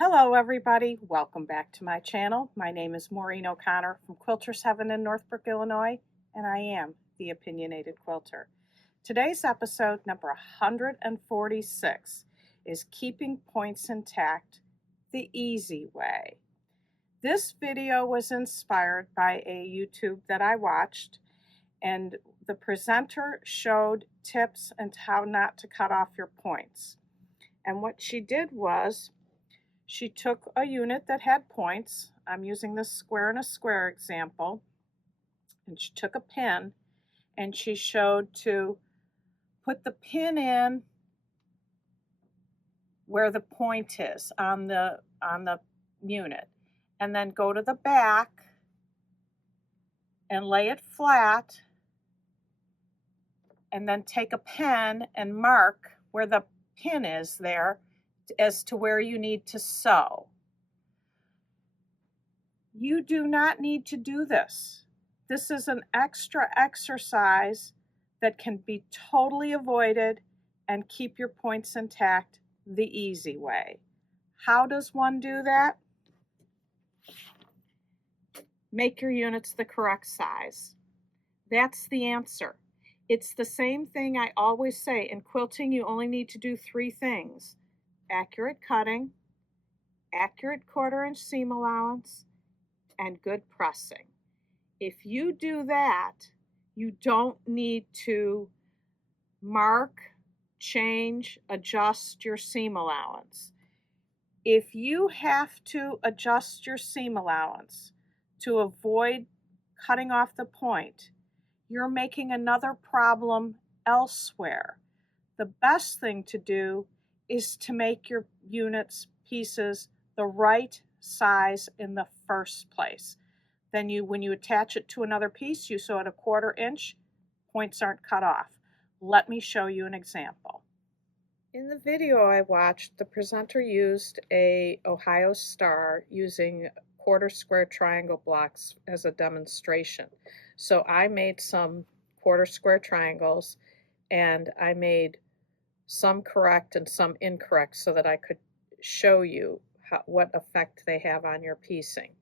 Hello everybody, welcome back to my channel. My name is Maureen O'Connor from Quilters Heaven in Northbrook, Illinois, and I am the Opinionated Quilter. Today's episode, number 146, is Keeping Points Intact the Easy Way. This video was inspired by a YouTube that I watched, and the presenter showed tips on how not to cut off your points. And what she did was, she took a unit that had points. I'm using this square and a square example. And she took a pin and she showed to put the pin in where the point is on the unit. And then go to the back and lay it flat. And then take a pen and mark where the pin is there as to where you need to sew. You do not need to do this. This is an extra exercise that can be totally avoided and keep your points intact the easy way. How does one do that? Make your units the correct size. That's the answer. It's the same thing I always say. In quilting, you only need to do 3 things: accurate cutting, accurate 1/4 inch seam allowance, and good pressing. If you do that, you don't need to mark, change, adjust your seam allowance. If you have to adjust your seam allowance to avoid cutting off the point, you're making another problem elsewhere. The best thing to do is to make your units, pieces, the right size in the first place. Then when you attach it to another piece, you sew it 1/4 inch, points aren't cut off. Let me show you an example. In the video I watched, the presenter used a Ohio star using 1/4 square triangle blocks as a demonstration. So I made some 1/4 square triangles, and I made some correct and some incorrect so that I could show you what effect they have on your piecing.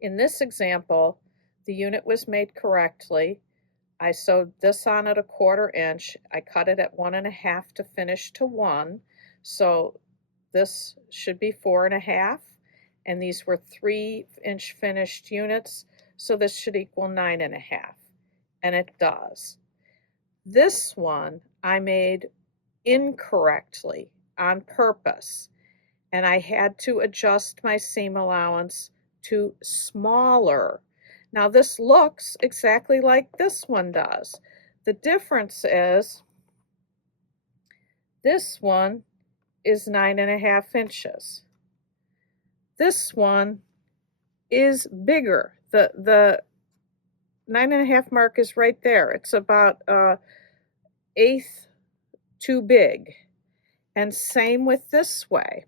In this example, the unit was made correctly. I sewed this on at 1/4 inch. I cut it at 1 1/2 to finish to 1. So this should be 4 1/2. And these were 3-inch finished units. So this should equal 9 1/2. And it does. This one I made incorrectly on purpose, and I had to adjust my seam allowance to smaller. Now this looks exactly like this one does. The difference is this one is 9 1/2 inches. This one is bigger. The 9 1/2 mark is right there. It's about 1/8 too big. And same with this way.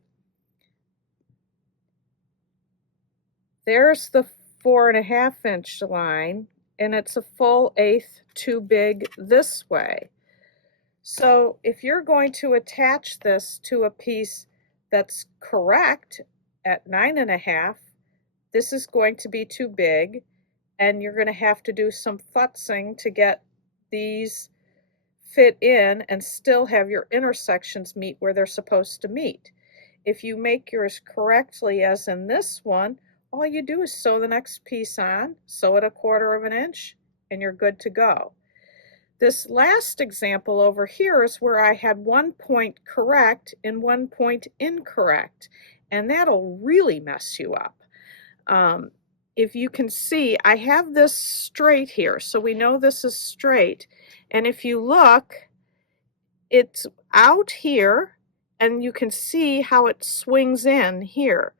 There's the 4 1/2 inch line, and it's a full 1/8 too big this way. So if you're going to attach this to a piece that's correct at 9 1/2, this is going to be too big, and you're going to have to do some futzing to get these fit in and still have your intersections meet where they're supposed to meet. If you make yours correctly, as in this one, all you do is sew the next piece on, sew it 1/4 inch, and you're good to go. This last example over here is where I had 1 point correct and 1 point incorrect, and that'll really mess you up. If you can see, I have this straight here, so we know this is straight. And if you look, it's out here, and you can see how it swings in here,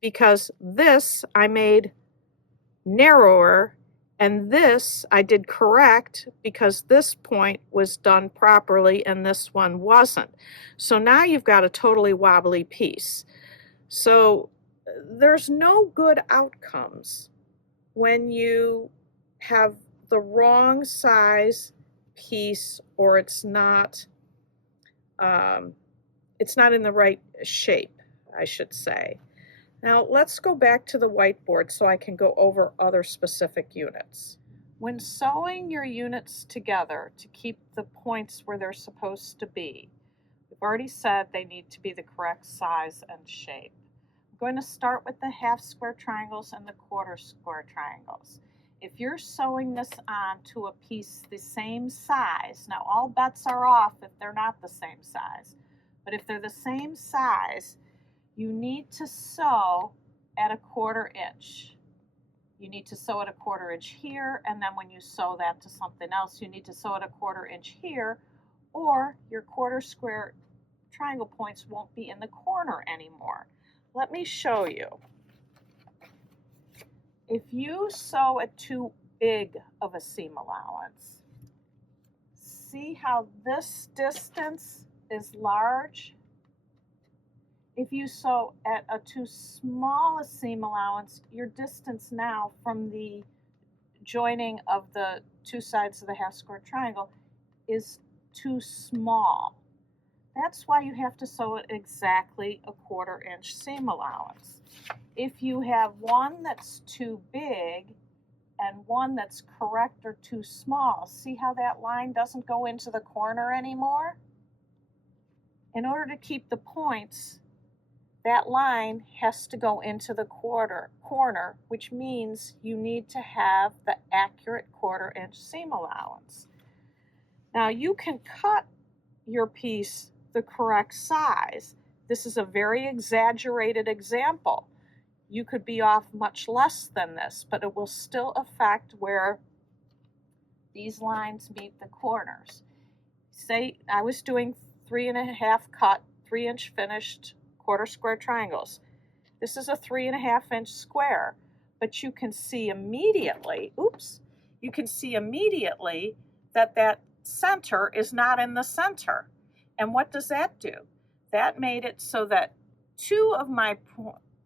because this I made narrower, and this I did correct because this point was done properly and this one wasn't. So now you've got a totally wobbly piece. So there's no good outcomes when you have the wrong size piece, or it's not in the right shape. I should say. Now let's go back to the whiteboard so I can go over other specific units. When sewing your units together to keep the points where they're supposed to be, we've already said they need to be the correct size and shape. I'm going to start with the half square triangles and the quarter square triangles. If you're sewing this on to a piece the same size, now all bets are off if they're not the same size, but if they're the same size, you need to sew at a 1/4 inch. You need to sew at a 1/4 inch here, and then when you sew that to something else, you need to sew at a 1/4 inch here, or your quarter square triangle points won't be in the corner anymore. Let me show you. If you sew at too big of a seam allowance, see how this distance is large? If you sew at a too small a seam allowance, your distance now from the joining of the two sides of the half square triangle is too small. That's why you have to sew it exactly a 1/4 inch seam allowance. If you have one that's too big and one that's correct or too small, see how that line doesn't go into the corner anymore? In order to keep the points, that line has to go into the corner, which means you need to have the accurate 1/4 inch seam allowance. Now you can cut your piece the correct size. This is a very exaggerated example. You could be off much less than this, but it will still affect where these lines meet the corners. Say I was doing 3.5 cut, 3 inch finished 1/4 square triangles. This is a 3.5 inch square, but you can see immediately, you can see immediately that that center is not in the center. And what does that do? That made it so that 2 of my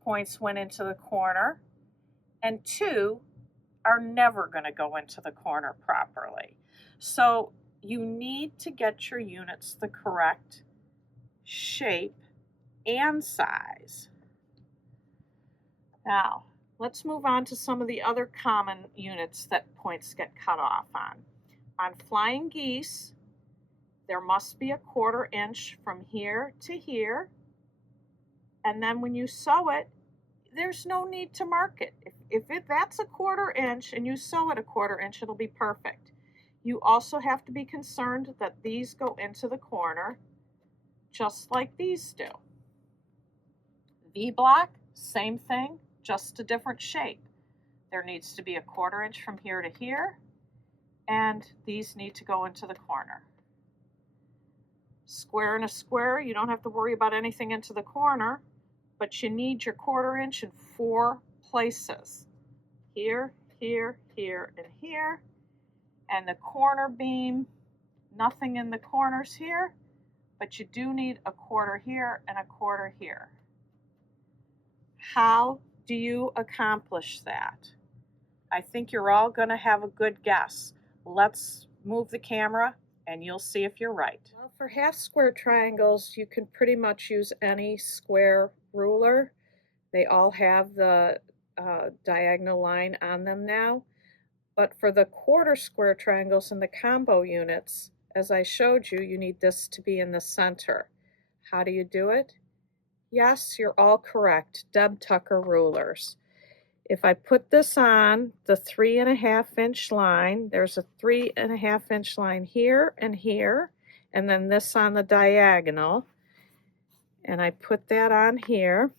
points went into the corner, and 2 are never going to go into the corner properly. So you need to get your units the correct shape and size. Now, let's move on to some of the other common units that points get cut off on. On flying geese, there must be a 1/4 inch from here to here, and then when you sew it, there's no need to mark it. If that's a 1/4 inch and you sew it a 1/4 inch, it'll be perfect. You also have to be concerned that these go into the corner, just like these do. V-block, same thing, just a different shape. There needs to be a 1/4 inch from here to here, and these need to go into the corner. Square and a square, you don't have to worry about anything into the corner, but you need your 1/4 inch in 4 places. Here, here, here, and here. And the corner beam, nothing in the corners here, but you do need a 1/4 here and a 1/4 here. How do you accomplish that? I think you're all going to have a good guess. Let's move the camera and you'll see if you're right. Well, for half square triangles, you can pretty much use any square ruler. They all have the diagonal line on them now. But for the 1/4 square triangles and the combo units, as I showed you, you need this to be in the center. How do you do it? Yes, you're all correct. Deb Tucker rulers. If I put this on the 3.5 inch line, there's a 3.5 inch line here, and then this on the diagonal, and I put that on here.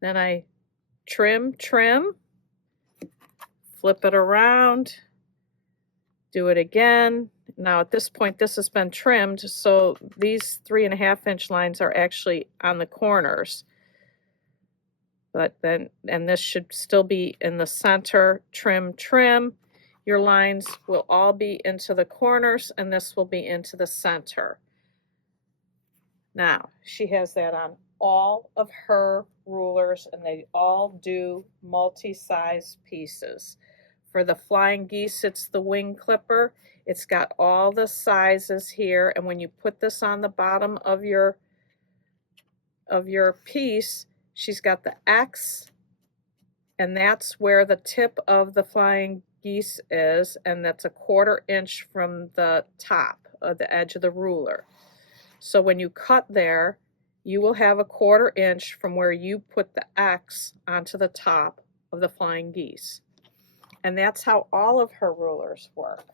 Then I trim, flip it around, do it again. Now at this point this has been trimmed, so these 3.5 inch lines are actually on the corners. But then, and this should still be in the center, trim. Your lines will all be into the corners and this will be into the center. Now, she has that on all of her rulers and they all do multi-size pieces. For the flying geese, it's the wing clipper. It's got all the sizes here, and when you put this on the bottom of your piece, she's got the X, and that's where the tip of the flying geese is, and that's a 1/4 inch from the top of the edge of the ruler. So when you cut there, you will have a 1/4 inch from where you put the X onto the top of the flying geese. And that's how all of her rulers work.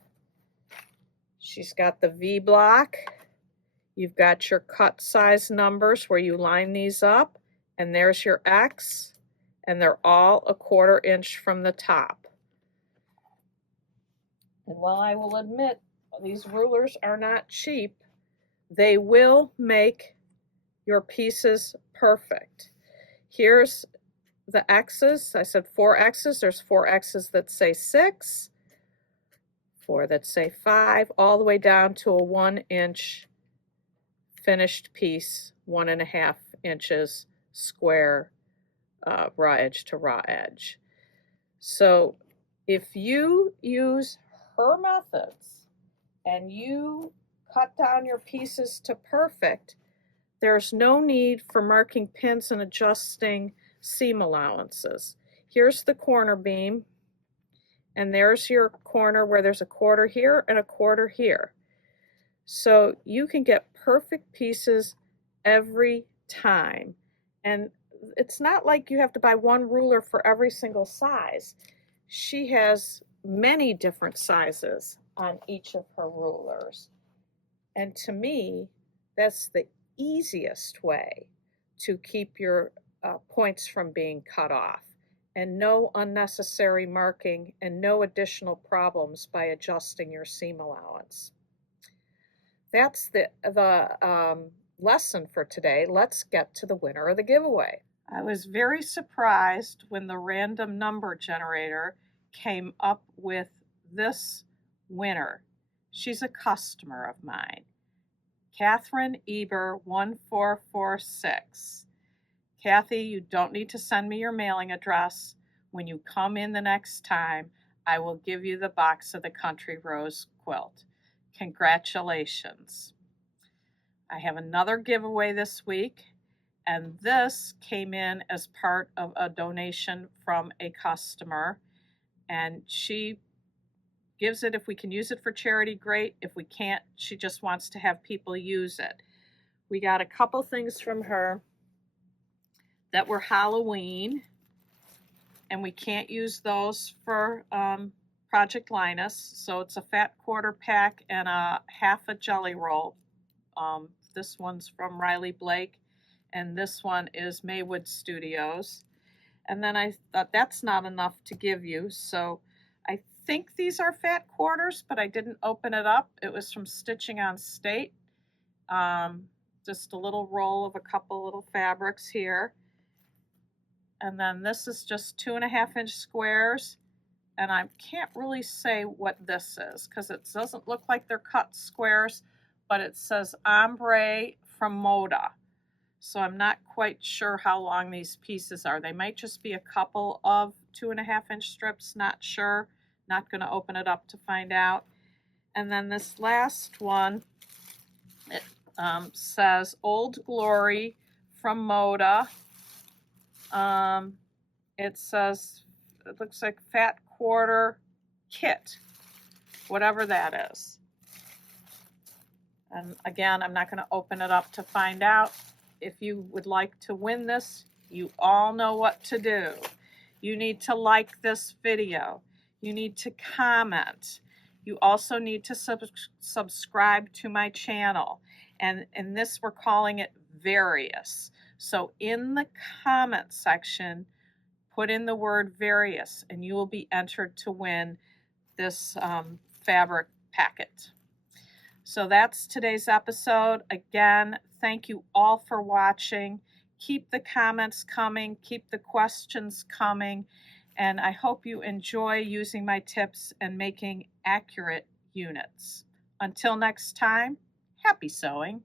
She's got the V block. You've got your cut size numbers where you line these up, and there's your X, and they're all a 1/4 inch from the top. And while I will admit these rulers are not cheap, they will make your pieces perfect. Here's the X's. I said 4 X's. There's 4 X's that say 6, 4 that say 5, all the way down to a 1-inch finished piece, 1.5 inches square, raw edge to raw edge. So if you use her methods and you cut down your pieces to perfect, there's no need for marking pins and adjusting seam allowances. Here's the corner beam, and there's your corner where there's a 1/4 here and a 1/4 here. So you can get perfect pieces every time. And it's not like you have to buy one ruler for every single size. She has many different sizes on each of her rulers. And to me, that's the easiest way to keep your points from being cut off, and no unnecessary marking and no additional problems by adjusting your seam allowance. That's the lesson for today. Let's get to the winner of the giveaway. I was very surprised when the random number generator came up with this winner. She's a customer of mine. Catherine Eber 1446. Kathy, you don't need to send me your mailing address. When you come in the next time, I will give you the box of the Country Rose quilt. Congratulations. I have another giveaway this week, and this came in as part of a donation from a customer, and she gives it. If we can use it for charity, great. If we can't, she just wants to have people use it. We got a couple things from her that were Halloween, and we can't use those for Project Linus. So it's a fat 1/4 pack and a half a jelly roll. This one's from Riley Blake, and this one is Maywood Studios. And then I thought that's not enough to give you, so I think these are fat 1/4s, but I didn't open it up. It was from Stitching on State. Just a little roll of a couple little fabrics here. And then this is just 2.5 inch squares. And I can't really say what this is because it doesn't look like they're cut squares, but it says ombre from Moda. So I'm not quite sure how long these pieces are. They might just be a couple of 2.5 inch strips, not sure. Not going to open it up to find out. And then this last one, it says Old Glory from Moda. It says, it looks like fat 1/4 kit, whatever that is. And again, I'm not going to open it up to find out. If you would like to win this, you all know what to do. You need to like this video. You need to comment. You also need to subscribe to my channel. And in this, we're calling it various. So in the comment section, put in the word various, and you will be entered to win this fabric packet. So that's today's episode. Again, thank you all for watching. Keep the comments coming. Keep the questions coming. And I hope you enjoy using my tips and making accurate units. Until next time, happy sewing.